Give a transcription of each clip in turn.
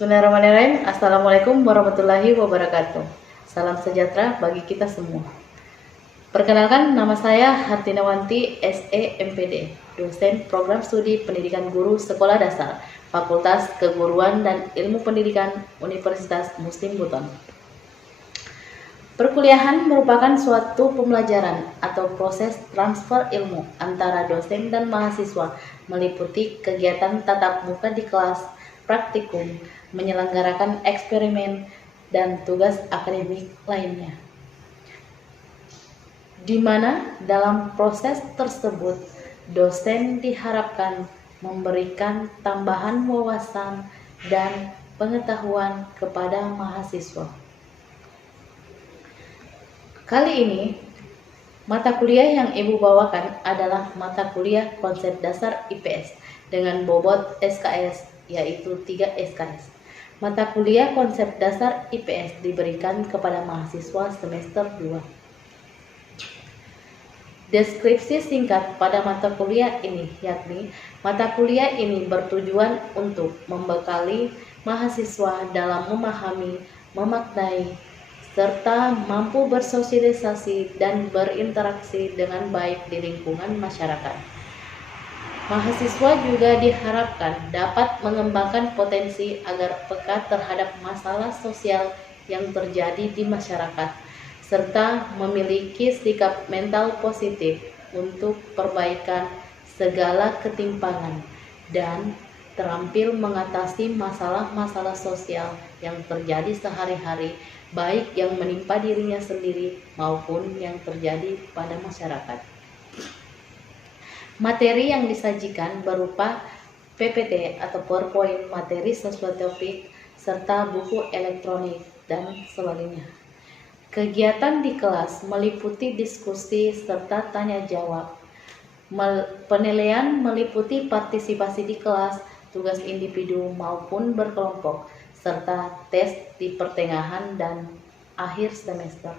Bismillahirrahmanirrahim. Assalamualaikum warahmatullahi wabarakatuh. Salam sejahtera bagi kita semua. Perkenalkan, nama saya Hartinawanti SE MPD, dosen program studi pendidikan guru sekolah dasar, Fakultas Keguruan dan Ilmu Pendidikan Universitas Muslim Buton. Perkuliahan merupakan suatu pembelajaran atau proses transfer ilmu antara dosen dan mahasiswa, meliputi kegiatan tatap muka di kelas, praktikum, menyelenggarakan eksperimen, dan tugas akademik lainnya. Di mana dalam proses tersebut, dosen diharapkan memberikan tambahan wawasan dan pengetahuan kepada mahasiswa. Kali ini, mata kuliah yang Ibu bawakan adalah mata kuliah konsep dasar IPS dengan bobot SKS, yaitu 3 SKS. Mata kuliah konsep dasar IPS diberikan kepada mahasiswa semester 2. Deskripsi singkat pada mata kuliah ini, yakni mata kuliah ini bertujuan untuk membekali mahasiswa dalam memahami, memaknai, serta mampu bersosialisasi dan berinteraksi dengan baik di lingkungan masyarakat. Mahasiswa juga diharapkan dapat mengembangkan potensi agar peka terhadap masalah sosial yang terjadi di masyarakat, serta memiliki sikap mental positif untuk perbaikan segala ketimpangan dan terampil mengatasi masalah-masalah sosial yang terjadi sehari-hari, baik yang menimpa dirinya sendiri maupun yang terjadi pada masyarakat. Materi yang disajikan berupa PPT atau PowerPoint, materi sesuai topik, serta buku elektronik dan sebagainya. Kegiatan di kelas meliputi diskusi serta tanya jawab. Penilaian meliputi partisipasi di kelas, tugas individu maupun berkelompok, serta tes di pertengahan dan akhir semester.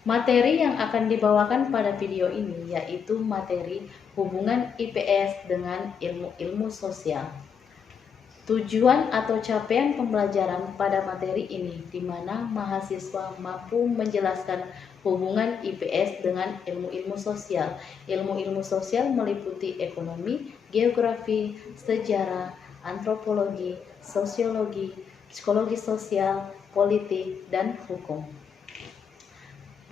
Materi yang akan dibawakan pada video ini yaitu materi hubungan IPS dengan ilmu-ilmu sosial. Tujuan atau capaian pembelajaran pada materi ini di mana mahasiswa mampu menjelaskan hubungan IPS dengan ilmu-ilmu sosial. Ilmu-ilmu sosial meliputi ekonomi, geografi, sejarah, antropologi, sosiologi, psikologi sosial, politik, dan hukum.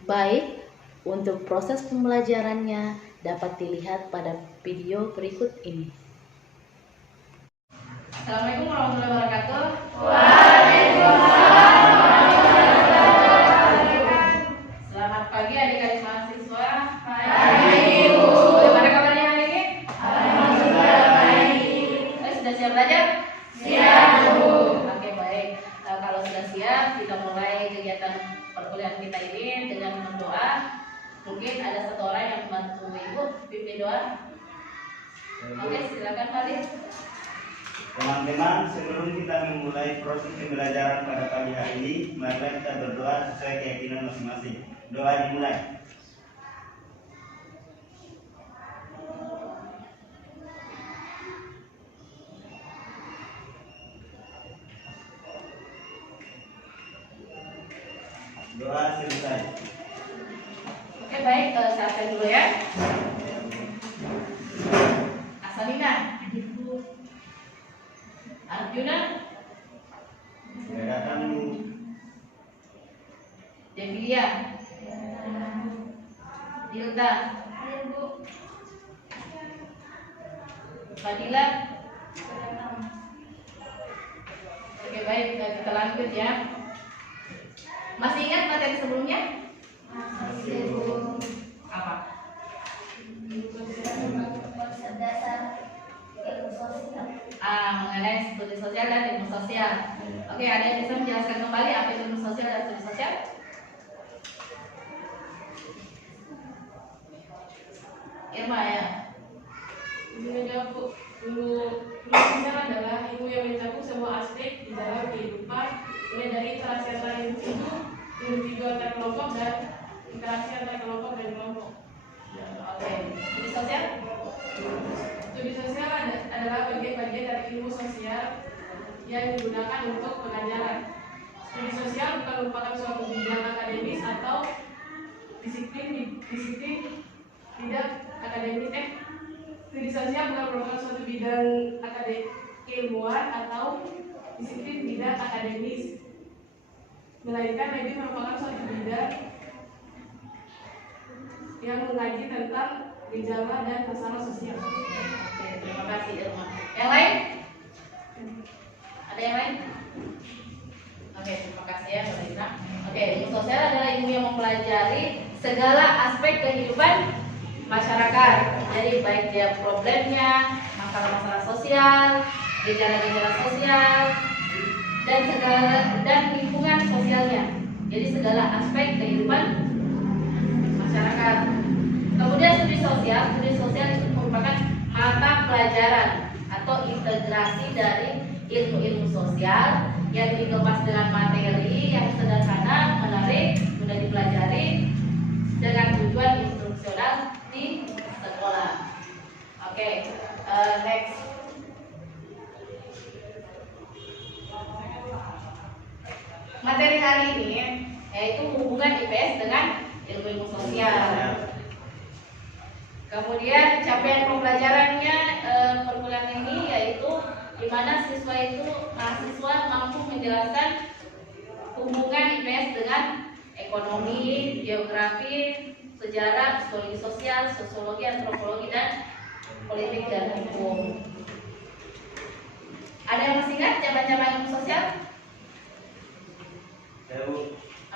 Baik, untuk proses pembelajarannya dapat dilihat pada video berikut ini. Assalamualaikum warahmatullahi wabarakatuh. Waalaikumsalam warahmatullahi wabarakatuh. Selamat pagi adik-adik mahasiswa. Pagi, Bu. Bagaimana kabarnya hari ini? Alhamdulillah baik. Sudah siap belajar? Siap, Bu. Oke, baik. Kalau sudah siap, kita mulai kegiatan perkuliahan kita ini dengan berdoa. Mungkin ada satu orang yang membantu Ibu pimpin doa. Oke, silakan Pak. Teman-teman, sebelum kita memulai proses pembelajaran pada pagi hari ini, mari kita berdoa sesuai keyakinan masing-masing. Doa dimulai. Doa selesai. Oke, baik, siapkan dulu ya. Asalina, Arjuna, Silakan Bu. Devilia, Dilda, Fadila. Oke, baik, kita lanjut ya. Masih ingat materi sebelumnya? Masih, Bu. Apa? Konsep dasar ilmu sosial. Mengenai studi sosial dan ilmu sosial. Oke, ada yang bisa menjelaskan kembali apa itu ilmu sosial dan studi sosial? Irma ya. Sebenarnya ilmu sosial adalah ilmu yang mencakup semua aspek di dalam kehidupan, mulai dari interaksi antar individu antar kelompok dan interaksi antar kelompok dan kelompok. Oke, studi sosial? Studi sosial adalah bagian-bagian dari ilmu sosial yang digunakan untuk pengajaran. Studi sosial bukan merupakan suatu bidang akademis atau disiplin tidak akademis. Studi sosial bukan merupakan suatu bidang keilmuan atau disiplin tidak akademis, melainkan lebih merupakan suatu bidang yang mengkaji tentang gejala dan masalah sosial. Oke, terima kasih Irma. Yang lain? Ada yang lain? Oke, terima kasih ya Mbak Rita. Oke, ilmu sosial adalah ilmu yang mempelajari segala aspek kehidupan masyarakat. Jadi baik dia problemnya, masalah-masalah sosial, gejala-gejala sosial, dan lingkungan sosialnya. Jadi segala aspek kehidupan masyarakat. Kemudian studi sosial itu merupakan mata pelajaran atau integrasi dari ilmu-ilmu sosial yang dikemas dengan materi yang sederhana, menarik, mudah dipelajari dengan tujuan instruksional di sekolah. Oke, next. Materi hari ini yaitu hubungan IPS dengan ilmu-ilmu sosial. Kemudian capaian pembelajarannya perkuliahan ini yaitu di mana mahasiswa mampu menjelaskan hubungan IPS dengan ekonomi, geografi, sejarah, psikologi sosial, sosiologi, antropologi, dan politik dan hukum. Ada yang masih ingat cabang-cabang ilmu sosial?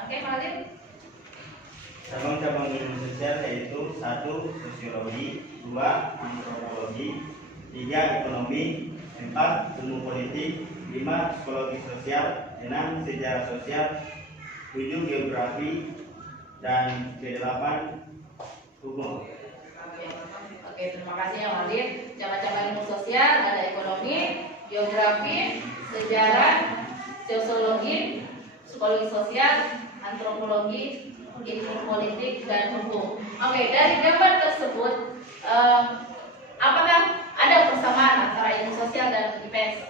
Oke, Khalid. Cabang-cabang ilmu sosial yaitu 1. Sosiologi, 2. Antropologi, 3. Ekonomi, 4. Ilmu politik, 5. Psikologi sosial, 6. Sejarah sosial, 7. Geografi, dan ke-8 hukum. Oke, terima kasih ya Khalid. Cabang-cabang ilmu sosial ada ekonomi, geografi, sejarah, sosiologi, psikologi sosial, antropologi, ilmu politik, dan hukum. Oke, dari gambar tersebut, apakah ada persamaan antara ilmu sosial dan IPS?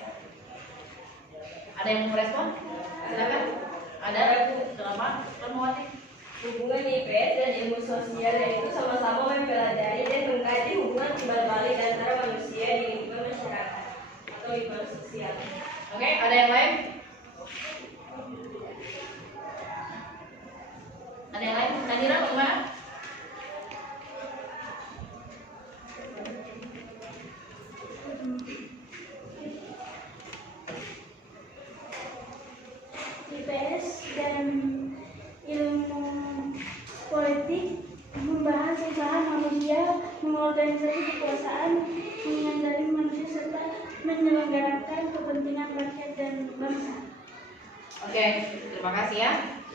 Ada yang mau merespon? Silakan. Ada itu kenapa? Permawati. Hubungan IPS dan ilmu sosial yaitu sama-sama mempelajari dan mengkaji hubungan timbal balik antara manusia di lingkungan masyarakat atau lingkungan sosial. Oke, ada yang lain? Ada yang lain? Nadira bagaimana? IPS dan ilmu politik membahas usaha manusia mengorganisasi kekuasaan, mengendalikan manusia serta menyelenggarakan kepentingan rakyat dan bangsa. Oke, terima kasih ya.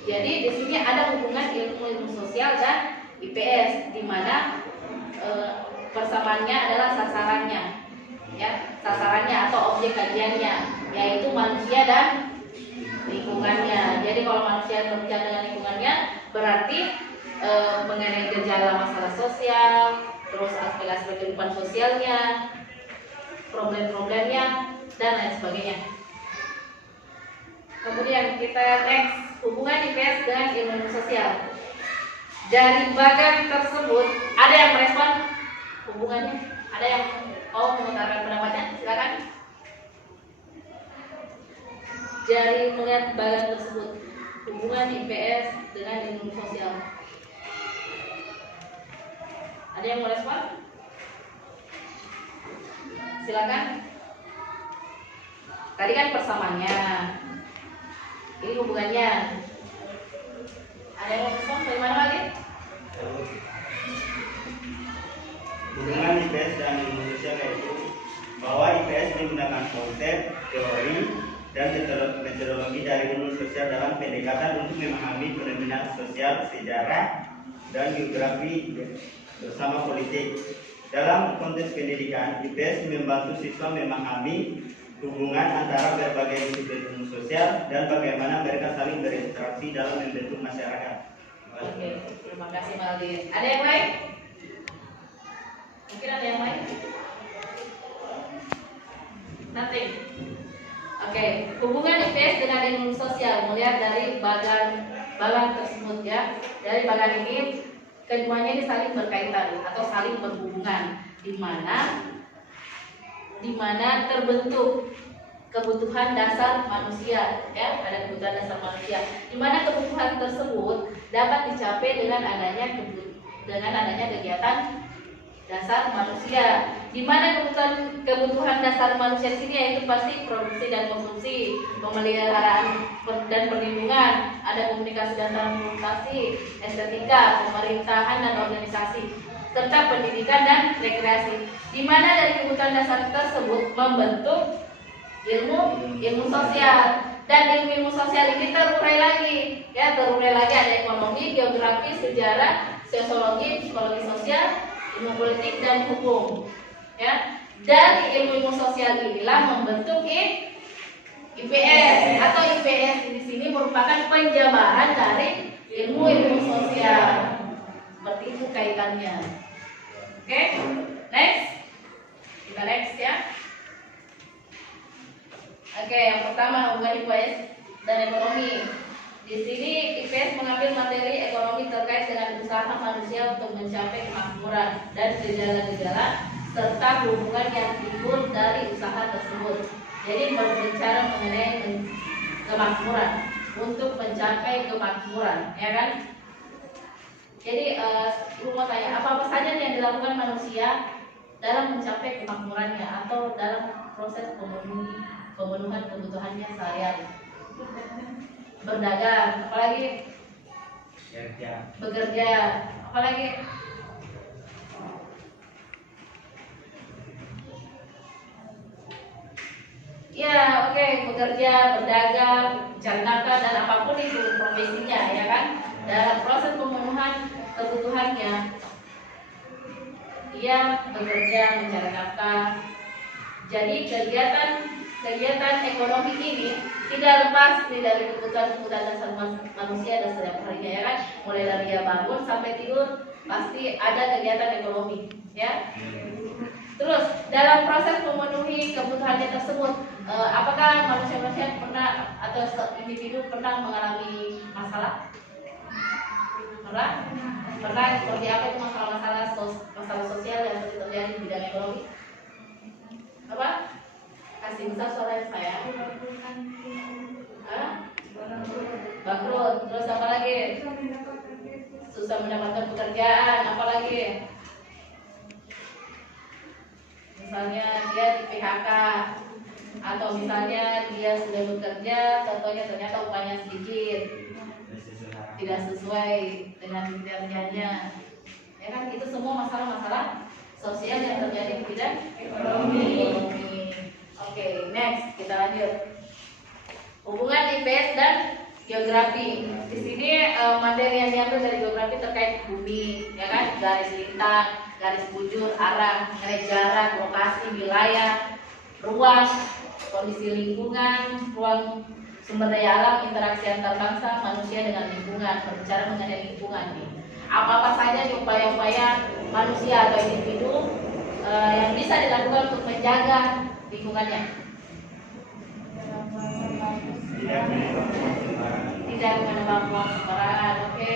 Jadi di sini ada hubungan ilmu sosial dan IPS, di mana persamaannya adalah sasarannya, ya, sasarannya atau objek kajiannya, yaitu manusia dan lingkungannya. Jadi kalau manusia berbicara dengan lingkungannya, berarti mengenai gejala masalah sosial, terus aspek-aspek kehidupan sosialnya, problem-problemnya, dan lain sebagainya. Kemudian kita next, hubungan IPS dengan ilmu sosial. Dari bagan tersebut, ada yang merespon hubungannya? Ada yang mau mengutarakan pendapatnya? Silakan. Dari melihat bagan tersebut, hubungan IPS dengan ilmu sosial. Ada yang mau respon? Silakan. Tadi kan persamaannya, ini hubungannya. Ada yang mau respon? Bagaimana lagi? Hubungan IPS dan ilmu sosial yaitu bahwa IPS menggunakan konsep, teori, dan metodologi dari ilmu sosial dalam pendekatan untuk memahami fenomena sosial, sejarah, dan geografi bersama politik. Dalam konteks pendidikan, IPS membantu siswa memahami hubungan antara berbagai disiplin ilmu sosial dan bagaimana mereka saling berinteraksi dalam membentuk masyarakat. Oke, terima kasih Maldin. Ada yang lain? Mungkin ada yang lain? Nothing. Oke, Oke, hubungan IPS dengan ilmu sosial melihat dari bagan tersebut ya. Dari bagan ini keduanya ini saling berkaitan atau saling berhubungan, di mana terbentuk kebutuhan dasar manusia ya, ada kebutuhan dasar manusia, di mana kebutuhan tersebut dapat dicapai dengan adanya kegiatan dasar manusia, di mana kebutuhan dasar manusia di sini yaitu pasti produksi dan konsumsi, pemeliharaan dan perlindungan, ada komunikasi dan transportasi, estetika, pemerintahan dan organisasi, serta pendidikan dan rekreasi, di mana dari kebutuhan dasar tersebut membentuk ilmu sosial. Dan ilmu sosial ini terurai lagi ada ekonomi, geografi, sejarah, sosiologi, psikologi sosial, ilmu politik dan hukum ya. Dari ilmu sosial inilah membentuk IPS atau IPS di sini merupakan penjabaran dari ilmu sosial. Seperti itu kaitannya. Oke, next. Kita next ya. Oke, yang pertama hubungan IPS dan ekonomi. Di sini IPS mengambil materi ekonomi terkait dengan usaha manusia untuk mencapai kemakmuran dan gejala-gejala serta hubungan yang timbul dari usaha tersebut. Jadi berbicara mengenai kemakmuran, untuk mencapai kemakmuran, ya kan? Jadi lu mau tanya apa saja yang dilakukan manusia dalam mencapai kemakmurannya atau dalam proses pemenuhan kebutuhannya sehari-hari. Berdagang, apalagi bekerja, apalagi ya, oke, bekerja, berdagang, cari nafkah dan apapun itu profesinya, ya kan? Dalam proses pemenuhan kebutuhannya, ia bekerja mencari nafkah. Jadi kegiatan ekonomi ini tidak lepas dari kebutuhan dasar manusia dan setiap harinya, ya kan? Mulai dari dia bangun sampai tidur pasti ada kegiatan ekonomi, ya. Terus dalam proses memenuhi kebutuhannya tersebut, apakah manusia pernah atau individu pernah mengalami masalah? Pernah seperti apa itu masalah sosial yang terjadi di bidang ekonomi? Apa? Kasih besar suara saya. Bangkrut. Terus apa lagi? Susah mendapatkan pekerjaan. Apa lagi? Misalnya dia di PHK, atau misalnya dia sudah bekerja, ternyata upahnya sedikit, tidak sesuai dengan kinerjanya, ya kan? Itu semua masalah-masalah sosial yang terjadi di bidang ekonomi. Oke, next kita lanjut. Hubungan IPS dan geografi. Di sini materi yang diambil dari geografi terkait bumi, ya kan? Garis lintang, garis bujur, arah, garis jarak, lokasi, wilayah, ruang, kondisi lingkungan, ruang sumber daya alam, interaksi antar bangsa, manusia dengan lingkungan. Berbicara mengenai lingkungan nih. Apa-apa saja upaya-upaya manusia atau individu yang bisa dilakukan untuk menjaga lingkungannya? Tidak menebang buang sembarangan, oke?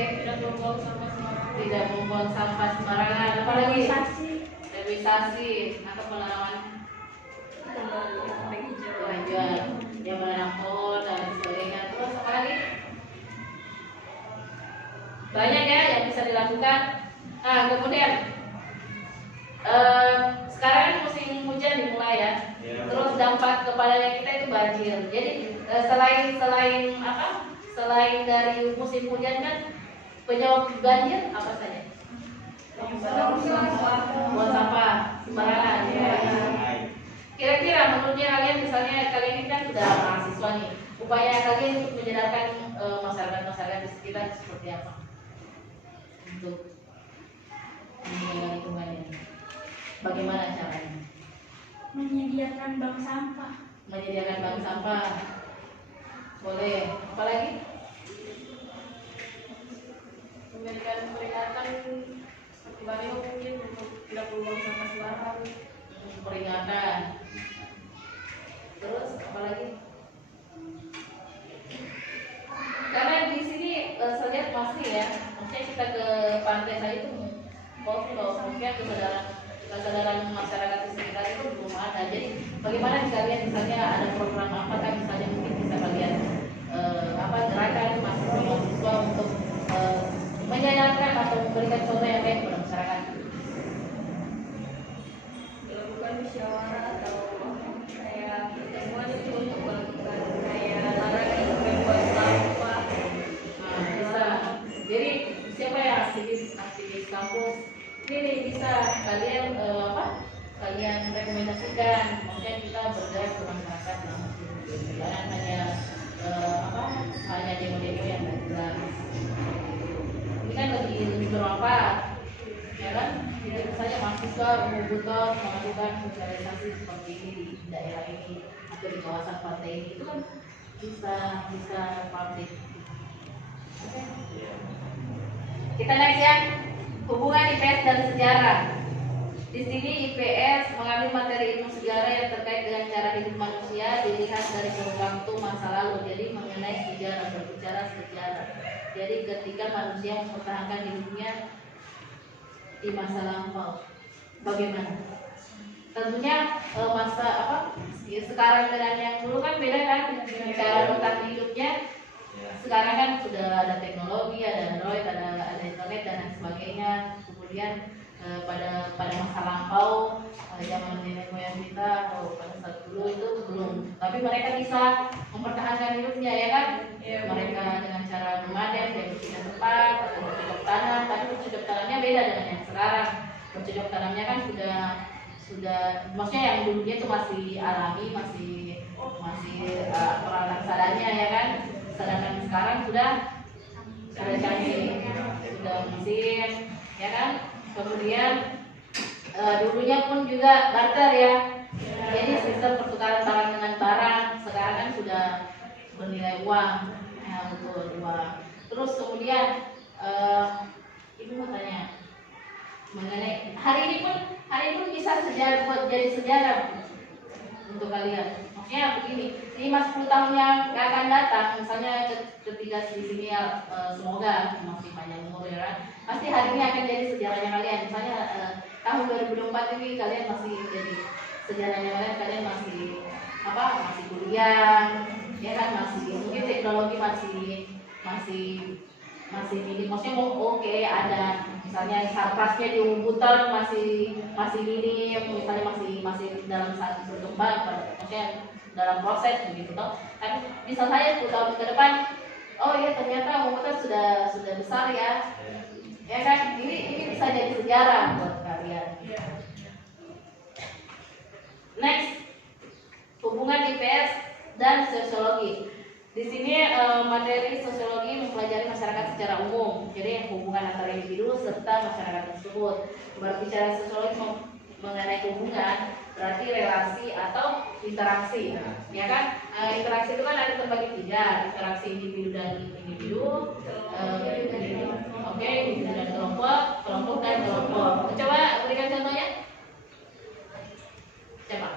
Tidak membuang sampah sembarangan. Apalagi? Rehabilitasi atau penanaman hijau, yang menanam pohon dan sebagainya. Terus apa lagi? Banyak ya yang bisa dilakukan. Nah, kemudian sekarang musim hujan dimulai ya. Terus dampak kepada kita itu banjir. Jadi selain dari musim hujan kan, penyebab banjir apa saja? Buang sampah sembarangan. Ya. Kira-kira menurutnya kalian, misalnya kalian ini kan sudah mahasiswa nih, upaya kalian untuk menyadarkan masyarakat di sekitar seperti apa untuk menjaga lingkungannya? Bagaimana caranya? Menyediakan bank sampah. Menyediakan bank sampah. Boleh. Apa lagi? Memberikan peringatan seperti baliho mungkin untuk tidak membuang sampah sembarangan. Peringatan. Terus apa lagi? maksudnya kesadaran masyarakat di sekitar itu belum ada. Jadi bagaimana kalian misalnya ada program apa kan, misalnya mungkin bisa kalian gerakan mahasiswa untuk menyadarkan atau memberikan contoh yang baik kepada masyarakat. Melakukan musyawarah atau kayak pertemuan itu untuk melakukan kayak larangan membuat sampah. Nah, bisa. Jadi siapa yang aktivis kampus ini bisa kalian kalian rekomendasikan, maksudnya kita bergerak ke masyarakat lah, jangan hanya demo-demo yang tidak jelas. Ini kan lebih bermanfaat, ya kan? Tidak saja mahasiswa butuh melakukan sosialisasi seperti ini di daerah ini atau di kawasan pantai ini, itu kan bisa publik. Oke. Kita next ya, hubungan IPS dan sejarah. Di sini IPS mengambil materi ilmu sejarah yang terkait dengan cara hidup manusia dilihat dari kurun waktu masa lalu. Jadi mengenai sejarah, berbicara sejarah. Jadi ketika manusia mempertahankan hidupnya di masa lampau, bagaimana? Tentunya sekarang dengan yang dulu kan beda kan, cara bertahan hidupnya. Sekarang kan sudah ada teknologi, ada Android, ada internet dan lain sebagainya. Kemudian pada masa lampau, zaman nenek moyang kita atau pada saat dulu itu belum. Tapi mereka bisa mempertahankan hidupnya, ya kan? Ya, mereka dengan cara memanen, bersihkan tempat, atau bercocok tanam. Tapi bercocok tanamnya beda dengan yang sekarang. Bercocok tanamnya kan sudah, maksudnya yang dulunya itu masih alami, masih peralatan seadanya, ya kan? Sedangkan sekarang sudah canggih, sudah mesin, ya kan? Kemudian dulunya pun juga barter ya. Jadi sistem pertukaran barang dengan barang sekarang kan sudah bernilai uang, ya betul uang. Terus kemudian ibu mau tanya mengenai hari ini pun bisa jadi sejarah untuk kalian. Maksudnya begini, 5-10 tahun yang akan datang, misalnya ketika di sini semoga masih panjang umur ya kan, pasti hari ini akan jadi sejarahnya kalian. Misalnya tahun 2024 ini kalian masih jadi sejarahnya kalian masih kuliah, ya kan, masih mungkin teknologi masih minim, maksudnya oke, ada misalnya sarkasnya di komputer masih minim, misalnya masih dalam saat berkembang, maksudnya dalam proses begitu toh. Tapi bisa saja 10 tahun ke depan, oh iya ternyata komputer sudah besar ya, ya kan, ini bisa jadi sejarah buat kalian. Next, hubungan IPS dan sosiologi. Di sini materi sosiologi mempelajari masyarakat secara umum, jadi hubungan antara individu serta masyarakat tersebut. Berbicara sosiologi mengenai hubungan berarti relasi atau interaksi, ya kan? Interaksi itu kan ada terbagi 3, interaksi individu dan individu, individu dan kelompok dan kelompok. Coba berikan contohnya. Siapa?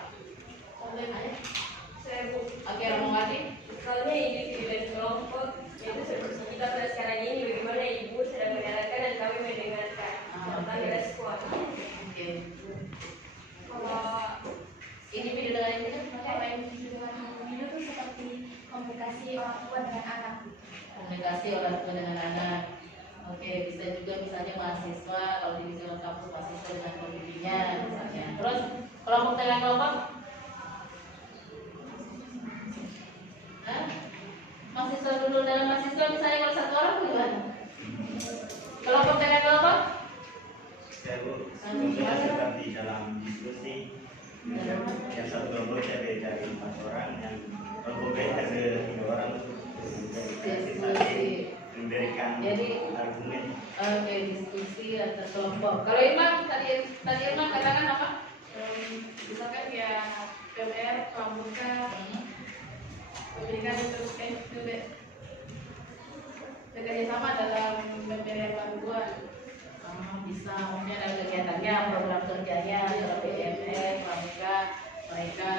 Saya Bu. Oke, Romo Wati. Misalnya individu dan kelompok, itu seperti kita pada sekarang ini, bagaimana ibu sedang mendengarkan dan kami mendengarkan, serta merespon. Oke. Kalau Individu dengan individu, Kalau individu dengan individu itu seperti komunikasi orang tua dengan anak. komunikasi orang tua dengan anak. Oke, bisa juga misalnya mahasiswa, kalau di lingkungan kampus mahasiswa dengan pembimbingnya misalnya. Terus kelompok dengan kelompok, mahasiswa dulu dengan mahasiswa, misalnya kalau satu orang gimana? Kelompok dengan kelompok? Saya Bu, contohnya seperti dalam diskusi, yang satu kelompok saya dari 4 orang, yang kelompok lain ada 3 orang, Diskusi. memberikan Jadi, argumen. Oke, diskusi antar kelompok. Kalau Irma, tadi Irma katakan apa? Misalkan ya PMR, pramuka, pendidikan terus bekerja sama dalam pemberian bantuan. Bisa, maksudnya ada kegiatannya, program kerjanya, kalau PMS, mereka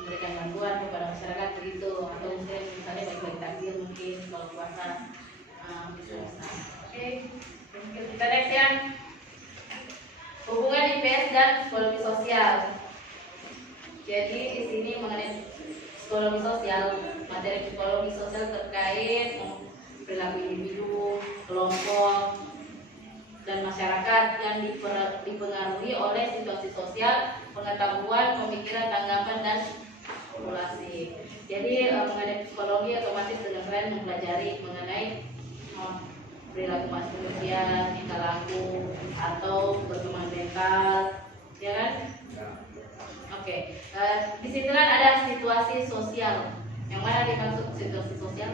memberikan bantuan kepada masyarakat begitu, atau misalnya bagi-bagi takjil mungkin kalau puasa, bisa. Oke, kita next ya. Hubungan IPS dan psikologi sosial. Jadi di sini mengenai psikologi sosial, materi psikologi sosial terkait perilaku individu, kelompok, dan masyarakat yang dipengaruhi oleh situasi sosial, pengetahuan, pemikiran, tanggapan, dan populasi. Jadi mengenai psikologi otomatis dengan kalian mempelajari mengenai perilaku manusia, tingkah laku, atau perkembangan mental, ya kan? Oke, disinilah ada situasi sosial. Yang mana dimaksud situasi sosial?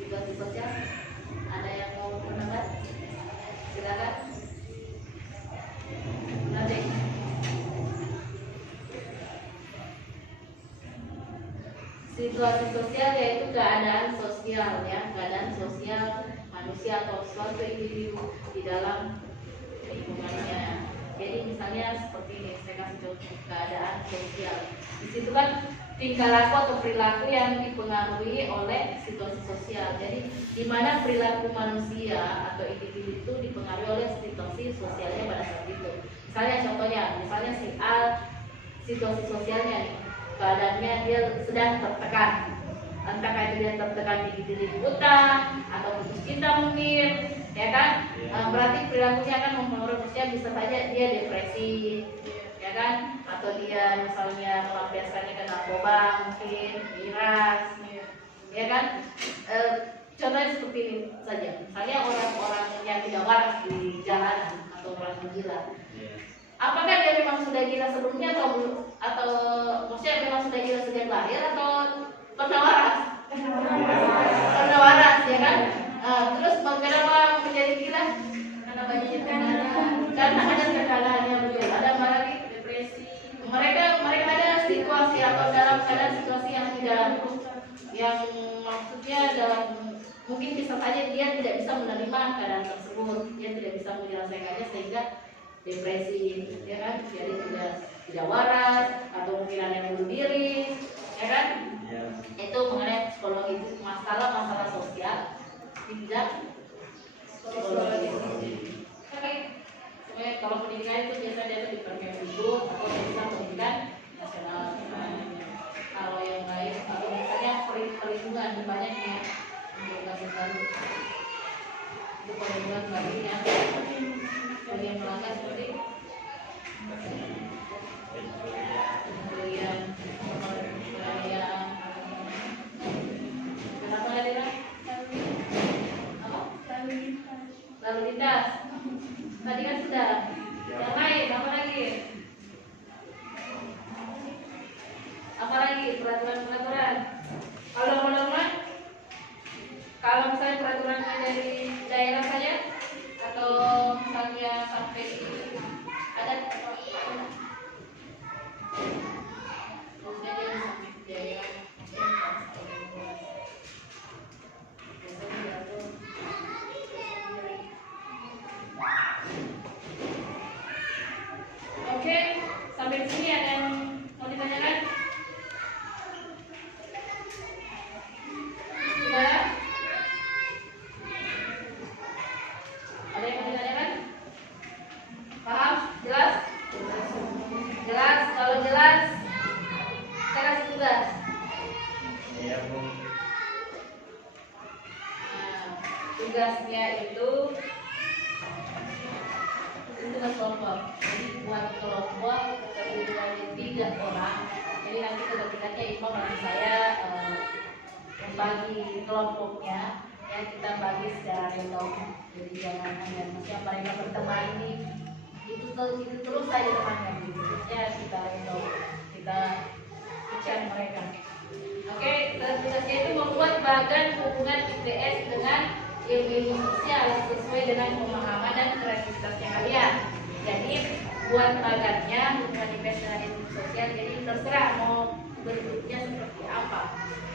Situasi sosial, ada yang mau menambah? Silakan. Nanti. Situasi sosial yaitu keadaan sosial, ya, keadaan sosial manusia atau suatu individu di dalam lingkungannya. Jadi misalnya seperti ini, saya kasih contoh keadaan sosial. Di situ kan tingkah laku atau perilaku yang dipengaruhi oleh situasi sosial. Jadi di mana perilaku manusia atau individu itu dipengaruhi oleh situasi sosialnya pada saat itu. Misalnya contohnya, misalnya si A, situasi sosialnya nih, keadaannya dia sedang tertekan. Entah itu dia tertekan di diri buta atau putus cinta mungkin, ya kan? Berarti perilakunya akan mempengaruhi usia, bisa saja dia depresi, ya kan? Atau dia misalnya melampiaskannya ke narkoba mungkin, miras, ya kan? Contohnya seperti ini saja. Misalnya orang-orang yang tidak waras di jalanan atau orang gila. Apakah dia memang sudah gila sebelumnya atau maksudnya memang sudah gila sejak lahir atau pernah waras? Pernah waras, ya kan? Terus kenapa menjadi gila? Karena banyak karena ada tekanan, betul. Ada barangkali depresi. Mereka ada situasi atau dalam keadaan situasi yang tidak, yang maksudnya dalam mungkin bisa saja dia tidak bisa menerima keadaan tersebut, dia tidak bisa menyelesaikannya sehingga depresi, ya kan? Jadi tidak waras atau mungkin ada yang bunuh diri, ya kan? Itu mengenai psikologi, itu masalah sosial tidak psikologi. Oke, kalau pendidikan itu biasanya itu di Perkemdikbud atau bisa pendidikan nasional. Kalau yang lain, kalau misalnya perlindungan banyaknya untuk kasus baru, itu perlindungan baru yang melanggar seperti pembelian. Kenapa nggak ada? Lalu lintas. Tadi kan sudah. Yang lain apa lagi? Apa lagi? Peraturan. Kalau misalnya peraturan dari daerah saja atau misalnya sampai ada Oke, sampai di sini ada yang mau ditanyakan? Sudah? Ada yang mau ditanyakan? Paham? Jelas? Jelas? Kalau jelas, saya kasih tugas. Iya, Bu. Nah, tugasnya itu tugas kelompok. Jadi buat kelompok terdiri dari 3 orang. Jadi nanti ketika Imam nanti saya membagi kelompoknya, ya kita bagi secara random. Jadi jangan hanya maksudnya mereka berteman ini itu terus saja temannya. Maksudnya kita random, kita cek mereka. Oke, tugasnya itu membuat bagan hubungan IPS dengan ilmu sosial sesuai dengan pemahaman dan kreativitasnya kalian. Jadi buat bagannya hubungan IPS dengan ilmu sosial, jadi terserah mau bentuknya seperti apa,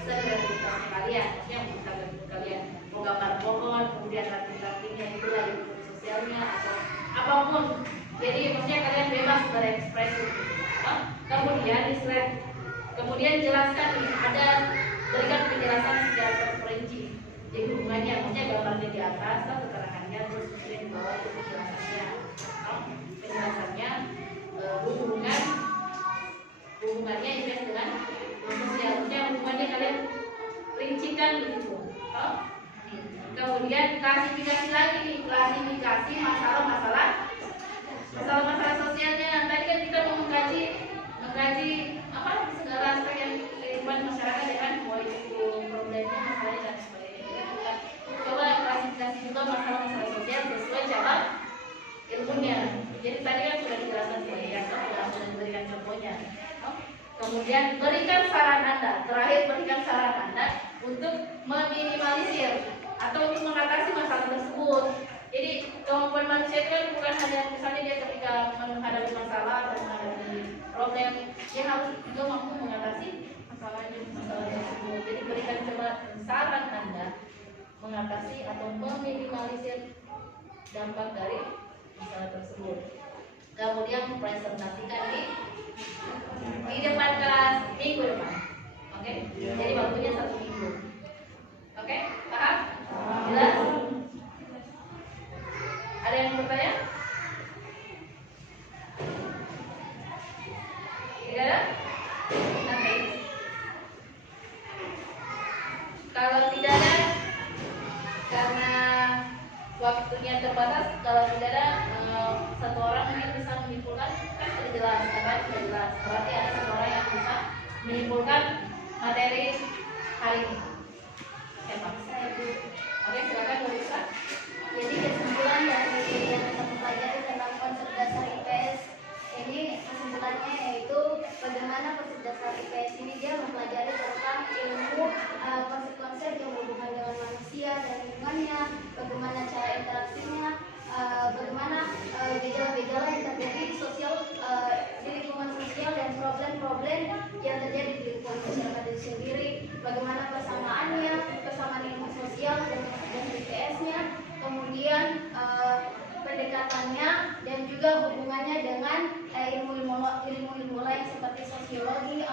sekreativitasnya kalian. Yang bisa bentuk kalian mau gambar pohon, kemudian rapi-rapinya itu lah ilmu sosialnya atau apapun. Jadi maksudnya kalian bebas berekspresi. Kemudian di slide kemudian jelaskan nih, ada berikan penjelasan secara terperinci Jadi hubungannya, maksudnya gambarnya di atas, lah keterangannya, terus kemudian di bawah itu penjelasannya. Penjelasannya hubungannya IPS dengan sosial, maksudnya hubungannya kalian rincikan begitu. Kemudian klasifikasi lagi nih, klasifikasi masalah sosialnya. Tadi kan kita mau mengkaji apa segala aspek yang lingkungan masyarakat ya kan, mau itu problemnya, masalahnya dan sebagainya. Kita coba klasifikasi juga masalah sosial sesuai cabang ilmunya. Jadi tadi kan sudah dijelaskan sebagai contoh, sudah diberikan contohnya. Kemudian berikan saran Anda, terakhir berikan saran Anda untuk meminimalisir atau untuk mengatasi masalah tersebut. Jadi kemampuan manusia itu kan bukan hanya misalnya dia ketika menghadapi masalah atau menghadapi problem, dia harus juga mampu mengatasi masalah tersebut. Jadi berikan coba saran Anda mengatasi atau meminimalisir dampak dari masalah tersebut. Kemudian presentasikan di depan kelas minggu depan. Oke? Jadi waktunya 1 minggu. Oke? Paham? Jelas? Ada yang bertanya? Tidak ada? Nanti. Kalau tidak ada, karena waktunya terbatas, kalau tidak ada satu orang yang bisa menyimpulkan, kan sudah jelas, kan sudah jelas. Berarti ada satu orang yang bisa menyimpulkan materi hari ini. Siapa? Oke, silakan Bu Risa. Jadi kesimpulan dari yang kita pelajari tentang konsep dasar IPS ini, kesimpulannya yaitu bagaimana konsep dasar IPS ini dia mempelajari tentang ilmu konsep-konsep yang berhubungan dengan manusia dan lingkungannya, bagaimana cara interaksinya, bagaimana gejala-gejala yang terjadi di lingkungan sosial dan problem-problem yang terjadi di lingkungan masyarakat itu sendiri, bagaimana kesamaan ilmu sosial dan IPS-nya, kemudian pendekatannya dan juga hubungannya dengan ilmu-ilmu lain seperti sosiologi,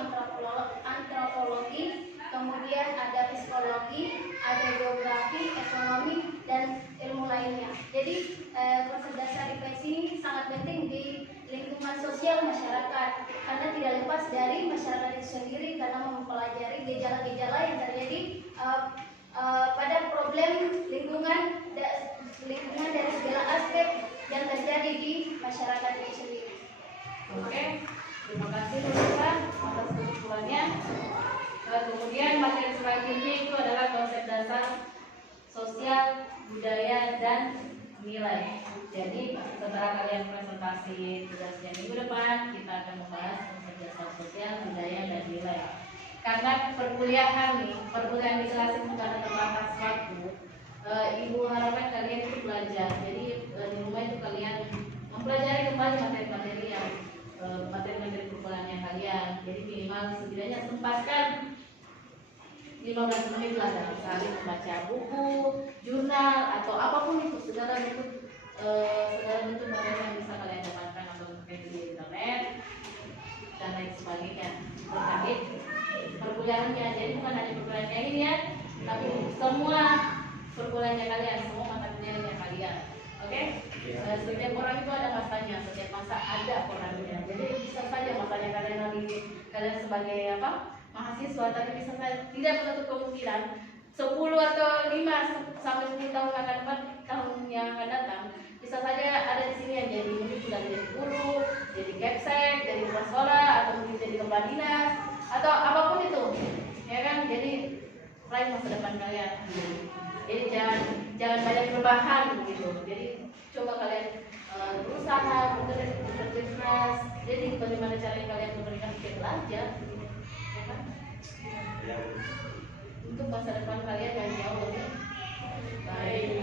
antropologi, kemudian ada psikologi, ada geografi, ekonomi, dan ilmu lainnya. Jadi konsep dasar IPS ini sangat penting di lingkungan sosial masyarakat karena tidak lepas dari masyarakat itu sendiri, karena mempelajari gejala-gejala yang terjadi pada problem lingkungan dari segala aspek yang terjadi di masyarakat itu sendiri. Oke, terima kasih Bu Risa atas kesimpulannya. Kemudian materi selanjutnya itu adalah konsep dasar sosial, budaya, dan nilai. Jadi setelah kalian presentasi tugasnya minggu depan, kita akan membahas konsep dasar sosial, budaya, dan nilai. Karena perkuliahan di kelas itu karena terbatas waktu, Ibu harapkan kalian itu belajar. Jadi di rumah itu kalian mempelajari kembali materi-materi yang materi-materi perkuliahannya kalian. Jadi minimal setidaknya sempatkan 15 menit lah dalam sehari membaca buku, jurnal, atau apapun itu, segala bentuk materi yang bisa kalian dapatkan atau terkait di internet dan lain sebagainya terkait perkuliahannya. Jadi bukan hanya perkuliahannya ini ya, tapi semua perkuliahannya kalian, semua mata kuliahnya kalian. Oke? Setiap orang itu ada masanya, setiap masa ada orangnya. Jadi bisa saja masanya kalian sebagai mahasiswa, tapi bisa saja tidak menutup kemungkinan 10 atau 5 sampai 10 tahun akan depan, tahun yang akan datang, bisa saja ada di sini yang jadi mungkin sudah jadi guru, jadi kepsek, jadi kepala sekolah, atau mungkin jadi kepala dinas, atau apapun itu, ya kan? Jadi raih masa depan kalian. Jadi jangan banyak berbahan gitu. Jadi coba kalian berusaha bekerja keras. Jadi bagaimana caranya kalian memberikan belajar, ya kan? Untuk masa depan kalian yang jauh lebih baik.